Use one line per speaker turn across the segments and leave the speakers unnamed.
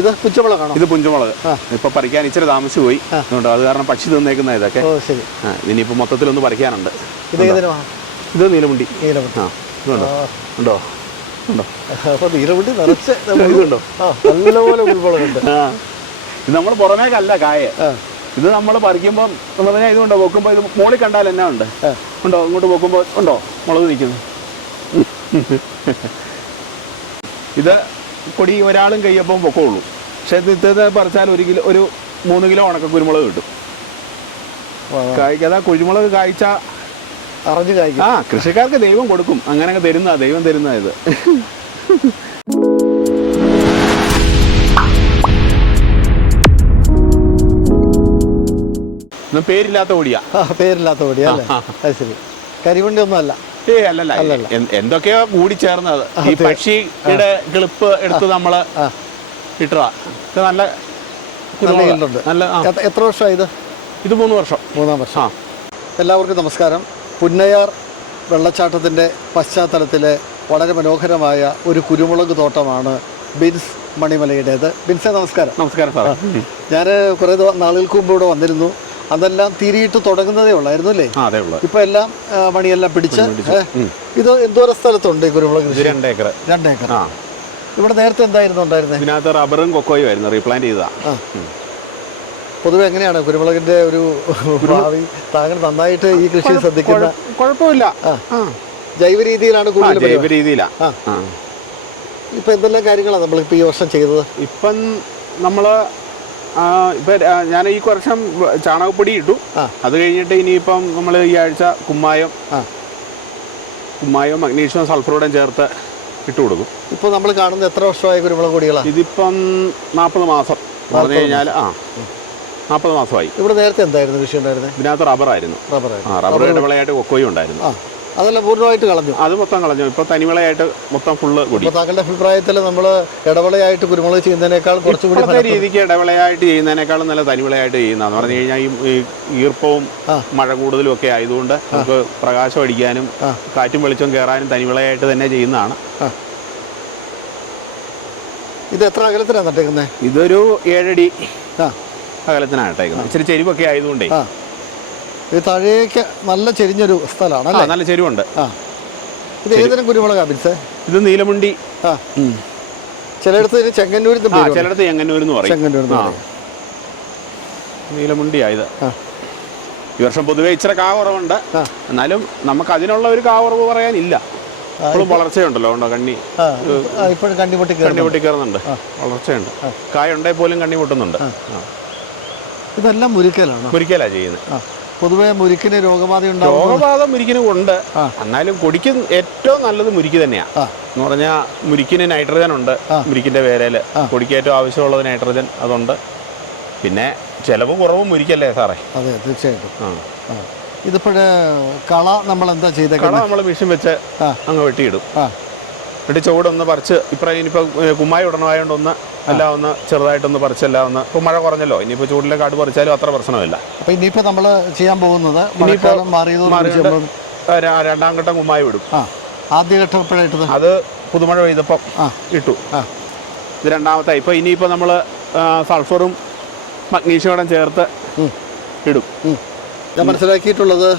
ഇത് പുഞ്ചമുളകാണോ
ഇത് പുഞ്ചമുളക്. ഇപ്പൊ പറിക്കാൻ ഇച്ചിരി താമസിച്ചു പോയി. അതുകൊണ്ട് അത് കാരണം പക്ഷി തിന്നേക്കുന്ന ഇതൊക്കെ.
ശരി.
ഒന്ന് ഇതിനിപ്പോ മൊത്തത്തിലൊന്ന് പറിക്കാനുണ്ട്.
ഇത്
നീലമുണ്ടി.
നീലമുട്ടി
ആ ഇതുണ്ടോ? ഉണ്ടോ? ഉണ്ടോ?
അപ്പൊ നീലമുട്ടി നിറച്ച്
ഇതുണ്ടോ?
നല്ലപോലെ
ഇത് നമ്മൾ പുറമേക്കല്ല കായ. ഇത് നമ്മൾ പറിക്കുമ്പോൾ എന്ന് പറഞ്ഞാൽ ഇതുണ്ടോ വെക്കുമ്പോൾ ഇത് മോളിൽ കണ്ടാൽ എന്നാ ഉണ്ട്? ഉണ്ടോ? ഇങ്ങോട്ട് വെക്കുമ്പോൾ ഉണ്ടോ? മുളക് നിൽക്കുന്നു. ഇത് കൊടി ഒരാളും കയ്യപ്പം പൊക്കമുള്ളൂ പക്ഷെ ഇത് ഇത്തത് പറിച്ചാൽ ഒരു കിലോ ഒരു മൂന്ന് കിലോ ഉണക്ക കുരുമുളക് കിട്ടും. കായ്ക്കാതെ കുരുമുളക് കായ്ച്ച
അറിഞ്ഞു കായ്ക്കും.
ആ കൃഷിക്കാർക്ക് ദൈവം കൊടുക്കും. അങ്ങനെയൊക്കെ തരുന്ന ദൈവം തരുന്ന ഇത്. പേരില്ലാത്ത
ഓടിയാ പേരില്ലാത്ത ഓടിയാ ശരി. കരിവണ്ടി ഒന്നും അല്ല.
ഏ അല്ലല്ല. എന്തൊക്കെയോ കൂടി ചേർന്നത്. ഈ പക്ഷിയുടെ കിളിപ്പ് എടുത്ത്
നമ്മൾ
ഇട്ടതാ. ഇത് നല്ല
നല്ല എത്ര- വർഷമായി ഇത്?
ഇത് മൂന്ന് വർഷം.
മൂന്നാം വർഷം. എല്ലാവർക്കും നമസ്കാരം. പുന്നയാർ വെള്ളച്ചാട്ടത്തിന്റെ പശ്ചാത്തലത്തിലെ വളരെ മനോഹരമായ ഒരു കുരുമുളക് തോട്ടമാണ് ബിൻസ് മണിമലയുടേത്. ബിൻസെ നമസ്കാരം.
നമസ്കാരം സാർ
ഞാൻ കുറേ നാളുകൾക്ക് മുമ്പ് ഇവിടെ വന്നിരുന്നു. അതെല്ലാം തിരിയിട്ട് തുടങ്ങുന്നതേ ഉള്ളായിരുന്നു അല്ലേ?
അതെ ഉള്ളു.
ഇപ്പൊ എല്ലാം മണിയെല്ലാം പിടിച്ച്. ഇത് എന്തോരം സ്ഥലത്തുണ്ട് ഈ കുരുമുളക് കൃഷി?
രണ്ട് ഏക്കർ
രണ്ടേക്കർ
ആ.
ഇവിടെ നേരത്തെ എന്തായിരുന്നു ഉണ്ടായിരുന്നത്
ഇതിനകത്ത് റബ്ബറും കൊക്കോയും ആയിരുന്നു റീപ്ലാന്റ് ചെയ്തതാ.
ആ. പൊതുവെ എങ്ങനെയാണ് കുരുമുളകിന്റെ ഒരു ഭാവി? താങ്കൾ നന്നായിട്ട് ഈ കൃഷി ശ്രദ്ധിക്കുന്ന
കുഴപ്പമില്ല.
ജൈവ രീതിയിലാണ് കൂടുതൽ
ജൈവ രീതിയിലാ
ആ.
ആ.
ഇപ്പൊ എന്തെല്ലാം കാര്യങ്ങളാണ് നമ്മളിപ്പോ ഈ വർഷം ചെയ്തത്?
ഇപ്പം നമ്മൾ ഇപ്പൊ ഞാൻ ഈ വർഷം ചാണകപ്പൊടി ഇട്ടു. അത് കഴിഞ്ഞിട്ട് ഇനിയിപ്പം നമ്മൾ ഈ ആഴ്ച കുമ്മായം. കുമ്മായം മഗ്നീഷ്യം സൾഫറോടും ചേർത്ത് ഇട്ട് കൊടുക്കും.
ഇപ്പൊ നമ്മൾ കാണുന്നത് എത്ര വർഷമായ കുരുമുളക് പൊടികളാണ്
ഇതിപ്പം നാൽപ്പത് മാസം. പറഞ്ഞു കഴിഞ്ഞാൽ ആ. നാൽപ്പത് മാസമായി.
ഇവിടെ നേരത്തെ എന്തായിരുന്നു കൃഷി ഉണ്ടായിരുന്നത്
ഇതിനകത്ത് റബ്ബറായിരുന്നു.
റബ്ബർ
ആ റബ്ബർ ഇടവിളയായിട്ട് കൊക്കോയും ഉണ്ടായിരുന്നു.
ആ. അതെല്ലാം പൂർണമായിട്ട് കളഞ്ഞു.
അത് മൊത്തം കളഞ്ഞു. ഇപ്പൊ തനിവിളയായിട്ട് മൊത്തം ഫുള്ള് കൂടി.
താങ്കളുടെ അഭിപ്രായത്തിൽ നമ്മൾ ഇടവളയായിട്ട് കുരുമുളക് ചെയ്യുന്നതിനേക്കാൾ കുറച്ചുകൂടി
രീതിക്ക് ഇടവിളയായിട്ട് ചെയ്യുന്നതിനേക്കാളും നല്ല തനിവിളയായിട്ട് ചെയ്യുന്നതെന്ന് പറഞ്ഞു കഴിഞ്ഞാൽ ഈ ഈർപ്പവും മഴ കൂടുതലും ഒക്കെ ആയതുകൊണ്ട് നമുക്ക് പ്രകാശം അടിക്കാനും. കാറ്റും വെളിച്ചം കയറാനും തനിവിളയായിട്ട് തന്നെ ചെയ്യുന്നതാണ്.
ഇത് എത്ര അകലത്തിലാണ് നട്ടേക്കുന്നത്
ഇതൊരു ഏഴടി
അകലത്തിനാണ്
നട്ടേക്കുന്നത്. ഇച്ചിരി ചെരിവൊക്കെ ആയതുകൊണ്ടേ
ഇത് താഴേക്ക് നല്ല ചെരിഞ്ഞൊരു സ്ഥലമാണ്
നല്ല ചെരുവുണ്ട്.
ആ. ഇത് ഏതിനും കുരുമുളകാ ബിൻസ്?
ഇത് നീലമുണ്ടി.
ആ. ചിലയിടത്ത് ചെങ്ങന്നൂർ
ചിലയിടത്ത് ചെങ്ങന്നൂർ എന്ന് പറയും.
പറയും.
നീലമുണ്ടിയായത് ഈ വർഷം പൊതുവെ ഇച്ചിരി കാ കുറവുണ്ട് എന്നാലും നമുക്ക് അതിനുള്ള ഒരു കാ കുറവ് പറയാനില്ല ഇപ്പോഴും വളർച്ചയുണ്ടല്ലോ ഉണ്ടോ കണ്ണി
കണ്ണി ഇപ്പോഴും
കണ്ണി പൊട്ടി കയറുന്നുണ്ട്. വളർച്ചയുണ്ട്. കായ ഉണ്ടെങ്കിൽ പോലും കണ്ണി പൊട്ടുന്നുണ്ട്.
ഇതെല്ലാം മുരിക്കലാണ്
മുരിക്കലാ ചെയ്യുന്നത്.
പൊതുവെ മുരിക്കിന് രോഗബാധ
രോഗബാധ മുരിക്കിനും ഉണ്ട്. എന്നാലും കൊടിക്ക് ഏറ്റവും നല്ലത് മുരിക്ക് തന്നെയാ. എന്ന് പറഞ്ഞാൽ മുരിക്കിന് നൈട്രജൻ ഉണ്ട്. മുരിക്കിന്റെ വേരയിൽ. കൊടിക്ക് ഏറ്റവും ആവശ്യമുള്ളത് നൈട്രജൻ അതുണ്ട്. പിന്നെ ചെലവ് കുറവും മുരിക്കല്ലേ സാറേ?
അതെ തീർച്ചയായിട്ടും. ഇതിപ്പോഴേ കള നമ്മൾ എന്താ
ചെയ്ത
കള
നമ്മൾ മിഷൻ വെച്ച്. അങ്ങ് വെട്ടിയിടും. എന്നിട്ട് ചുവടൊന്ന് പറിച്ച് ഇപ്പം ഇനിയിപ്പോൾ കുമ്മായി ഉടനമായതുകൊണ്ട് ഒന്ന് എല്ലാം ഒന്ന് ചെറുതായിട്ടൊന്ന് പറിച്ചെല്ലാം ഒന്ന്. ഇപ്പോൾ മഴ കുറഞ്ഞല്ലോ ഇനിയിപ്പോൾ ചൂടിലെ കാട് പറിച്ചാലും അത്ര പ്രശ്നമില്ല.
അപ്പോൾ ഇനിയിപ്പോൾ നമ്മൾ ചെയ്യാൻ പോകുന്നത്
ഇനിയിപ്പോൾ രണ്ടാം ഘട്ടം കുമ്മായി വിടും.
ആദ്യഘട്ടം എപ്പോഴാണ് ഇട്ടത്?
അത് പുതുമഴ പെയ്തപ്പം ഇട്ടു. ഇത് രണ്ടാമത്തെ ഇപ്പോൾ ഇനിയിപ്പോൾ നമ്മൾ സൾഫറും മഗ്നീഷ്യോടും ചേർത്ത് ഇടും.
ഞാൻ മനസ്സിലാക്കിയിട്ടുള്ളത്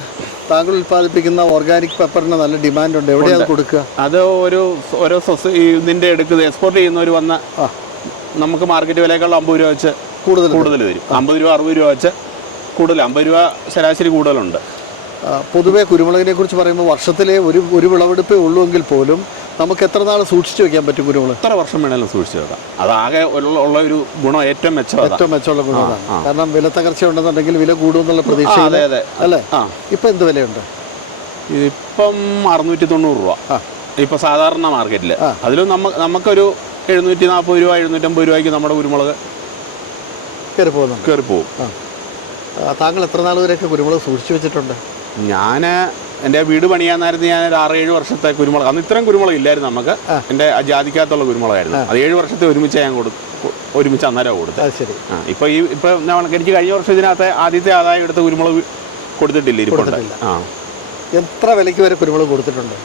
താങ്കൾ ഉൽപ്പാദിപ്പിക്കുന്ന ഓർഗാനിക് പെപ്പറിന് നല്ല ഡിമാൻഡ് ഉണ്ട്. എവിടെയാണ് കൊടുക്കുക?
അത് ഒരു ഓരോ ഇതിന്റെ ഇതിന്റെ എടുക്കുന്നത് എക്സ്പോർട്ട് ചെയ്യുന്നവർ വന്ന നമുക്ക് മാർക്കറ്റ് വിലയേക്കാൾ അമ്പത് രൂപ വെച്ച്
കൂടുതൽ
കൂടുതൽ വരും. അമ്പത് രൂപ അറുപത് രൂപ വെച്ച് കൂടുതൽ. അമ്പത് രൂപ ശരാശരി കൂടുതലുണ്ട്.
പൊതുവെ കുരുമുളകിനെ കുറിച്ച് പറയുമ്പോൾ വർഷത്തിലെ ഒരു ഒരു വിളവെടുപ്പേ ഉള്ളൂ എങ്കിൽ പോലും നമുക്ക് എത്ര നാൾ സൂക്ഷിച്ചു വെക്കാൻ പറ്റും കുരുമുളക്
എത്ര വർഷം വേണേലും സൂക്ഷിച്ചു വെക്കാം. അതാകെ ഉള്ള ഉള്ള ഒരു ഗുണം ഏറ്റവും മെച്ചം.
ഏറ്റവും മെച്ചമുള്ള ഗുണമാണ് കാരണം വില തകർച്ച ഉണ്ടെന്നുണ്ടെങ്കിൽ വില കൂടുമെന്നുള്ള പ്രതീക്ഷ
അതെ അതെ.
അല്ലേ?
ആ.
ഇപ്പൊ എന്ത് വിലയുണ്ട്?
ഇപ്പം അറുന്നൂറ്റി തൊണ്ണൂറ് രൂപ ഇപ്പം സാധാരണ മാർക്കറ്റിൽ. അതിലും നമ്മ നമുക്കൊരു എഴുന്നൂറ്റി നാൽപ്പത് രൂപ എഴുന്നൂറ്റമ്പത് രൂപയ്ക്ക് നമ്മുടെ കുരുമുളക്
കയറി പോകുന്നു
കയറി പോകും.
താങ്കൾ എത്ര നാൾ വരെയൊക്കെ കുരുമുളക് സൂക്ഷിച്ചു വെച്ചിട്ടുണ്ട്?
ഞാൻ എന്റെ വീട് പണിയാൻ നേരത്ത് ഞാൻ ഒരു ആറ് ഏഴ് വർഷത്തെ കുരുമുളക്. അന്ന് ഇത്രയും കുരുമുളക് ഇല്ലായിരുന്നു നമുക്ക്. എന്റെ എന്റെ ജാതിക്കകത്തുള്ള കുരുമുളകായിരുന്നു. അത് ഏഴ് വർഷത്തെ ഒരുമിച്ച് ഞാൻ കൊടുത്തു ഒരുമിച്ച് അന്നേരം കൊടുത്തത്.
ശരി.
ആ ഇപ്പോൾ ഈ ഇപ്പം എനിക്ക് കഴിഞ്ഞ വർഷം ഇതിനകത്ത് ആദ്യത്തെ ആദായം എടുത്ത കുരുമുളക് കൊടുത്തിട്ടില്ല ഇരിപ്പുണ്ട്. ആ.
എത്ര വിലയ്ക്ക് വരെ കുരുമുളക് കൊടുത്തിട്ടുണ്ട്?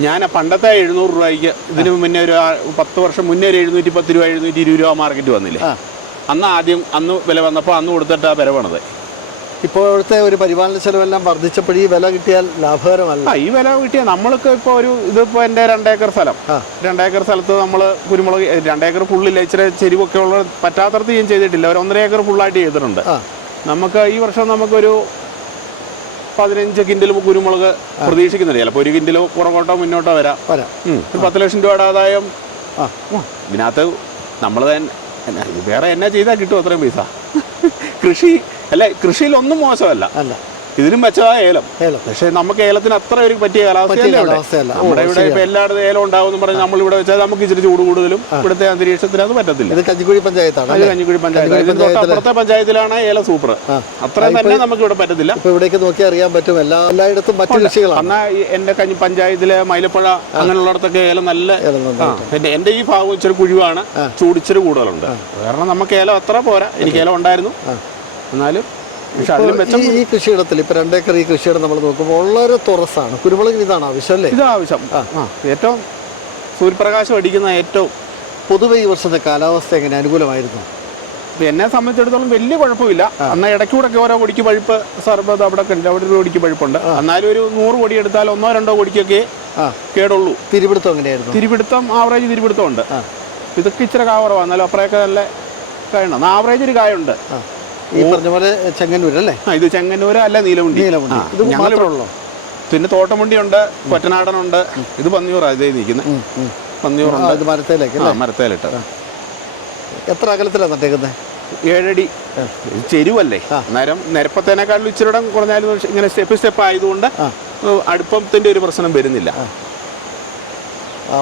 ഞാൻ പണ്ടത്തെ എഴുന്നൂറ് രൂപയ്ക്ക് ഇതിന് മുന്നേ ഒരു പത്ത് വർഷം മുന്നേ ഒരു എഴുന്നൂറ്റി പത്ത് രൂപ എഴുന്നൂറ്റി ഇരുപത് രൂപ മാർക്കറ്റ് വന്നില്ലേ? അന്ന് ആദ്യം അന്ന് വില വന്നപ്പോൾ അന്ന് കൊടുത്തിട്ടാണ് വില പണത്.
ഇപ്പോഴത്തെ ഒരു പരിപാലന ചെലവെല്ലാം വർദ്ധിച്ചപ്പോൾ ഈ വില കിട്ടിയാൽ ലാഭകരമല്ല.
ഈ വില കിട്ടിയാൽ നമ്മൾക്ക് ഇപ്പോൾ ഒരു ഇതിപ്പോൾ എന്റെ രണ്ടേക്കർ സ്ഥലം. രണ്ടേക്കർ സ്ഥലത്ത് നമ്മൾ കുരുമുളക് രണ്ടേക്കർ ഫുള്ളില്ല ഇച്ചിരി ചെരിവൊക്കെ ഉള്ള പറ്റാത്തടത്ത് ഞാൻ ചെയ്തിട്ടില്ല. ഒരു ഒന്നര ഏക്കർ ഫുള്ളായിട്ട് ചെയ്തിട്ടുണ്ട്. നമുക്ക് ഈ വർഷം നമുക്കൊരു പതിനഞ്ച് കിൻഡിൽ കുരുമുളക് പ്രതീക്ഷിക്കുന്നുണ്ട്. ചിലപ്പോൾ ഒരു കിൻഡിൽ പുറകോട്ടോ മുന്നോട്ടോ വരാം. ഒരു പത്ത് ലക്ഷം രൂപയുടെ ആദായം. ഇതിനകത്ത് നമ്മൾ തന്നെ വേറെ എന്നാ ചെയ്താൽ കിട്ടും അത്രയും പൈസ. കൃഷി അല്ല? കൃഷിയിലൊന്നും മോശമല്ല.
അല്ല.
ഇതിനും മെച്ചമായ ഏലം. പക്ഷെ നമുക്ക് ഏലത്തിന് അത്ര ഒരു പറ്റിയ കാലാവസ്ഥയല്ല ഇവിടെ. നമ്മുടെ ഇവിടെ ഇപ്പൊ എല്ലായിടത്തും ഏലം ഉണ്ടാവും എന്ന് പറഞ്ഞ് നമ്മൾ ഇവിടെ വെച്ചാൽ നമുക്ക് ഇച്ചിരി ചൂട് കൂടുതലും ഇവിടുത്തെ അന്തരീക്ഷത്തിന് അത് പറ്റത്തില്ല.
ഇത് കഞ്ഞിക്കുഴി പഞ്ചായത്താണ്
അത് കഞ്ഞിക്കുഴി പഞ്ചായത്ത്. അപ്പുറത്തെ തൊട്ടപ്പുറത്തെ പഞ്ചായത്തിലാണ് ഏലം സൂപ്പർ. അത്രയും തന്നെ നമുക്ക് ഇവിടെ പറ്റത്തില്ല.
ഇവിടേക്ക് നോക്കി അറിയാൻ പറ്റും. എല്ലാ എല്ലായിടത്തും മറ്റു കൃഷികളാണ്.
എന്നാ എന്റെ കഞ്ഞി പഞ്ചായത്തിലെ മൈലപ്പുഴ അങ്ങനെയുള്ളിടത്തൊക്കെ ഏലം നല്ല
പിന്നെ
എന്റെ ഈ ഭാഗം ഇച്ചിരി കുഴിവാണ്. ചൂടിച്ചിരി കൂടുതലുണ്ട്. കാരണം നമുക്ക് ഏലം അത്ര പോരാ. എനിക്ക് ഏലം ഉണ്ടായിരുന്നു. എന്നാലും
ഈ കൃഷിയിടത്തിൽ ഇപ്പൊ രണ്ടേക്കർ ഈ കൃഷിയിടം നമ്മൾ നോക്കുമ്പോൾ വളരെ തുറസാണ്. കുരുമുളകിന് ഇതാണ് ആവശ്യം അല്ലേ?
ഇത് ആവശ്യം. ആ ഏറ്റവും സൂര്യപ്രകാശം അടിക്കുന്ന ഏറ്റവും
പൊതുവെ ഈ വർഷത്തെ കാലാവസ്ഥ എങ്ങനെ അനുകൂലമായിരുന്നു?
എന്നെ സംബന്ധിച്ചിടത്തോളം വലിയ കുഴപ്പമില്ല. എന്നാൽ ഇടയ്ക്കൂടെ ഓരോ കൊടിക്ക് പഴുപ്പ് സർബത് അവിടെ ഉണ്ട് അവിടെ ഒരു കൊടിക്ക് പഴുപ്പുണ്ട്. എന്നാലും ഒരു നൂറ് കൊടി എടുത്താൽ ഒന്നോ രണ്ടോ കൊടിക്കൊക്കെ
ആ.
കേടുള്ളൂ.
തിരുപിടുത്തം എങ്ങനെയായിരുന്നു?
തിരുപിടുത്തം ആവറേജ് തിരുപിടുത്തം ഉണ്ട് ഇതൊക്കെ ഇച്ചിരി കാവറവാണ് എന്നാലും അപ്പുറമൊക്കെ നല്ല കായുണ്ട്. ആവറേജ് ഒരു കായുണ്ട്.
ഈ പറഞ്ഞ പോലെ ചെങ്ങന്നൂർ അല്ലേ?
ആ ഇത് ചെങ്ങന്നൂര് അല്ല നീലമുണ്ടി.
നീലമുണ്ടി. ഇത് ഉള്ളൂ.
പിന്നെ തോട്ടമുണ്ടിയുണ്ട് കൊറ്റനാടനുണ്ട്. ഇത് പന്നിയൂറാണ് ഇതേ നിൽക്കുന്നത്. പന്നിയൂറുണ്ട്
ഇത് മരത്തേലേക്ക്
ആ മരത്തേലിട്ട്.
എത്ര അകലത്തിലാണ് നട്ടേക്കുന്നത്
ഏഴടി. ചെരുവല്ലേ? നേരം നിരപ്പത്തേനേക്കാളും ഇച്ചിരി കുറഞ്ഞാലും ഇങ്ങനെ സ്റ്റെപ്പ് സ്റ്റെപ്പ് ആയതുകൊണ്ട്. അടുപ്പത്തിന്റെ ഒരു പ്രശ്നം വരുന്നില്ല.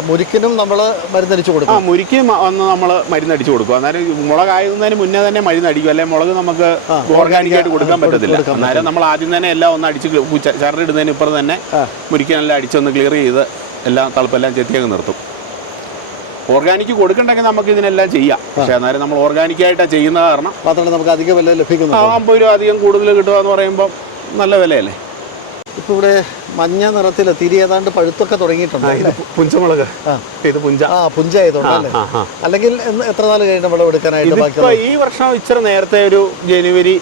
മുരിക്കിനും നമ്മൾ മരുന്നടിച്ചു
ആ
കൊടുക്കും
മുരിക്ക് മ- വന്ന് നമ്മൾ മരുന്നടിച്ചു കൊടുക്കും. അന്നേരം മുളക് ആയതിന് മുന്നേ തന്നെ മരുന്നടിക്കും. അല്ലെങ്കിൽ മുളക് നമുക്ക് ഓർഗാനിക് ആയിട്ട് കൊടുക്കാൻ പറ്റത്തില്ല. അന്നേരം നമ്മൾ ആദ്യം തന്നെ എല്ലാം ഒന്ന് അടിച്ച് ചരടിടുന്നതിന് ഇപ്പുറം തന്നെ മുരിക്കനെല്ലാം അടിച്ചൊന്ന് ക്ലിയർ ചെയ്ത് എല്ലാം തളപ്പെല്ലാം ചെത്തിയൊക്കെ നിർത്തും. ഓർഗാനിക് കൊടുക്കണ്ടെങ്കിൽ നമുക്ക് ഇതിനെല്ലാം ചെയ്യാം. പക്ഷേ അന്നേരം നമ്മൾ ഓർഗാനിക്കായിട്ടാണ് ചെയ്യുന്ന കാരണം
മാത്രമല്ല നമുക്ക് അധിക വില
ആ
ലഭിക്കുന്നുണ്ട്
അമ്പത് രൂപ അധികം കൂടുതൽ കിട്ടുക എന്ന് പറയുമ്പോൾ നല്ല വിലയല്ലേ?
ഇപ്പൊ ഇവിടെ മഞ്ഞ നിറത്തിൽ തിരി ഏതാണ്ട് പഴുത്തൊക്കെ തുടങ്ങിയിട്ടുണ്ട്
ഇത് പുഞ്ചമുളക്. ഇത് പുഞ്ച.
ആ പുഞ്ചായതുകൊണ്ട് അല്ലേ?
ആ, ആ.
അല്ലെങ്കിൽ എത്ര നാൾ കഴിഞ്ഞ വിളവ് എടുക്കാനായിട്ട്
ഈ വർഷം ഇച്ചിരി നേരത്തെ ഒരു ജനുവരി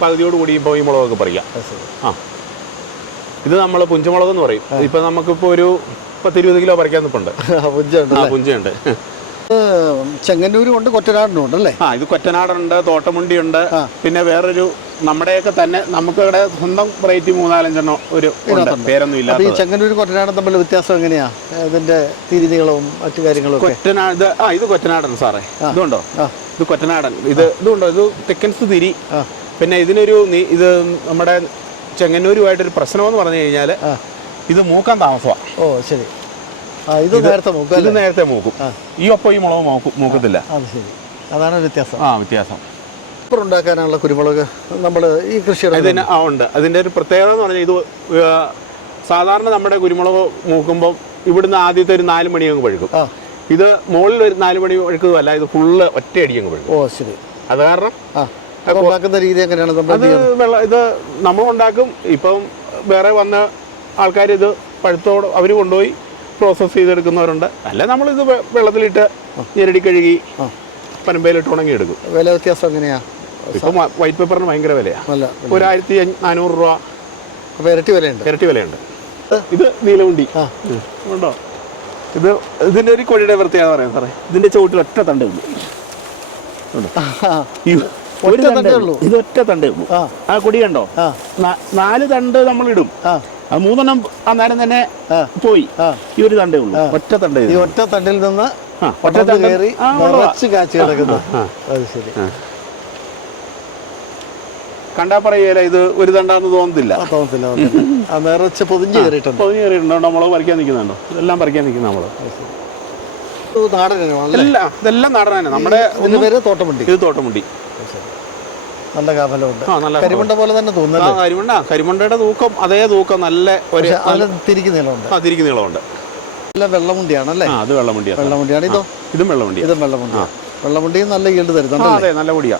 പകുതിയോട് കൂടി ഇപ്പോൾ ഈ മുളകൊക്കെ പറിക്കാം.
ആ,
ഇത് നമ്മൾ പുഞ്ചമുളക് എന്ന് പറയും ഇപ്പൊ നമുക്കിപ്പോ ഒരു പത്തിരുപത് കിലോ പറിക്കാൻ നിൽപ്പുണ്ട്
ആ, പുഞ്ചയുണ്ട്
ആ പുഞ്ചയുണ്ട്.
ചെങ്ങന്നൂരും ഉണ്ട് കൊറ്റനാടിനും ഉണ്ട് അല്ലേ
ആ ഇത് കൊറ്റനാടുണ്ട് തോട്ടമുണ്ടിയുണ്ട്. പിന്നെ വേറൊരു നമ്മുടെയൊക്കെ തന്നെ നമുക്ക് ഇവിടെ സ്വന്തം റേറ്റ് മൂന്നാലഞ്ചെണ്ണം ഒരു. പേരൊന്നും ഇല്ല
ഈ ചെങ്ങന്നൂരും കൊറ്റനാടും തമ്മിൽ വ്യത്യാസം എങ്ങനെയാ? ഇതിന്റെ തിരിതികളും മറ്റു കാര്യങ്ങളും
കൊറ്റനാട് ആ ഇത് കൊറ്റനാടൻ സാറേ. ഇതുണ്ടോ. ഇത് കൊറ്റനാടൻ. ഇത് ഇതുണ്ടോ? ഇത് തെക്കൻസ് തിരി. പിന്നെ ഇതിനൊരു ഇത് നമ്മുടെ ചെങ്ങന്നൂരുമായിട്ടൊരു പ്രശ്നമെന്ന് പറഞ്ഞു കഴിഞ്ഞാൽ. ഇത് മൂക്കാൻ താമസമാണ്
ഓ ശരി. ഇത് നേരത്തെ മൂക്കും
ഇത് നേരത്തെ മൂക്കും. ഈ ഒപ്പം ഈ മുളക് മൂക്കും മൂക്കത്തില്ല.
അത് ശരി. അതാണ് വ്യത്യാസം.
ആ വ്യത്യാസം.
ഉണ്ടാക്കാനുള്ള കുരുമുളക് നമ്മൾ ഈ കൃഷി
അതിന് ആ ഉണ്ട്. അതിന്റെ ഒരു പ്രത്യേകത എന്ന് പറഞ്ഞാൽ ഇത് സാധാരണ നമ്മുടെ കുരുമുളക് മൂക്കുമ്പോൾ ഇവിടുന്ന് ആദ്യത്തെ ഒരു നാല് മണി അങ്ങ് പഴുക്കും. ഇത് മുകളിൽ ഒരു നാല് മണി പഴുക്കുന്നതല്ല ഇത് ഫുള്ള് ഒറ്റയടി അങ്ങ് പഴുക്കും.
ഓ ശരി.
അത് കാരണം
ഉണ്ടാക്കുന്ന രീതി എങ്ങനെയാണ്?
അത് വെള്ളം ഇത് നമ്മൾ ഉണ്ടാക്കും. ഇപ്പം വേറെ വന്ന ആൾക്കാർ ഇത് പഴുത്തോട് അവർ കൊണ്ടുപോയി പ്രോസസ്സ് ചെയ്തെടുക്കുന്നവരുണ്ട്. അല്ല നമ്മളിത് വെള്ളത്തിലിട്ട് ഞെരടി കഴുകി. പനമ്പയിലിട്ട് ഉണങ്ങി എടുക്കും.
വില വ്യത്യാസം എങ്ങനെയാ?
ഇപ്പം വൈറ്റ് പേപ്പറിന് ഭയങ്കര വിലയാണ്
ഒരായിരത്തി
ഒരു ആയിരത്തി നാനൂറ് രൂപ.
അപ്പോൾ ഇരട്ടി വിലയുണ്ട്.
ഇരട്ടി വിലയുണ്ട്. ഇത് നീലമുണ്ടി. ഉണ്ടോ? ഇത് ഇതിന്റെ ഒരു കൊടിയുടെ പ്രത്യേകത പറയാം സാറേ. ഇതിന്റെ ചുവട്ടിൽ ഒറ്റ തണ്ട് ഉള്ളൂ ഒരു തണ്ടേ ഉള്ളൂ. ഇത് ഒറ്റ തണ്ടേ ഉള്ളൂ.
ആ.
കൊടി കണ്ടോ? നാല് തണ്ട് നമ്മൾ ഇടും. അത് മൂന്നെണ്ണം നേരം തന്നെ പോയി. ഈ ഒരു തണ്ടേ ഉള്ളൂ. ഒറ്റ തണ്ടേ
ഈ
ഇത്.
ഒറ്റ തണ്ടിൽ നിന്ന്
ഒറ്റ
കയറി
ആ.
നിറച്ച് കാച്ചി കിടക്കുന്നു അത് ശരി.
കണ്ടാ പറയല ഇത് ഒരു തണ്ടാന്ന് തോന്നത്തില്ല
ആ തോന്നത്തില്ല. ആ നിറച്ച് പൊതിഞ്ഞ് കയറിയിട്ടുണ്ട്.
പൊതിഞ്ഞ് കയറിയിട്ടുണ്ടോ. നമ്മൾ പറിക്കാൻ നിൽക്കുന്നുണ്ടോ? ഇതെല്ലാം പറിക്കാൻ നിൽക്കുന്ന നമ്മൾ.
ഇത് നാടൻ ഇനമാണല്ലേ
ഇതെല്ലാം നാടനാണ് നമ്മുടെ
പേര് തോട്ടമുണ്ടി.
ഇത് തോട്ടമുണ്ടി.
നല്ല
നല്ല
കരിമണ്ട പോലെ തന്നെ
ആ
തോന്നുന്നല്ലേ
കരിമണ്ട. കരിമണ്ടയുടെ തൂക്കം അതേ തൂക്കം നല്ല ഒരു
തിരിക്ക് നീളമുണ്ട്.
ആ തിരിക്ക് നീളമുണ്ട്.
നല്ല വെള്ളമുണ്ടിയാണല്ലേ?
ആ അത് വെള്ളമുണ്ടിയാണ്.
വെള്ളമുണ്ടിയാണ് ഇതോ?
ഇതും വെള്ളമുണ്ടിയാണ്
ഇതും വെള്ളമുണ്ടി വെള്ളമുണ്ടിയും നല്ല ഈൽഡ് തരുന്നുണ്ട്
അതെ നല്ല പൊടിയാ.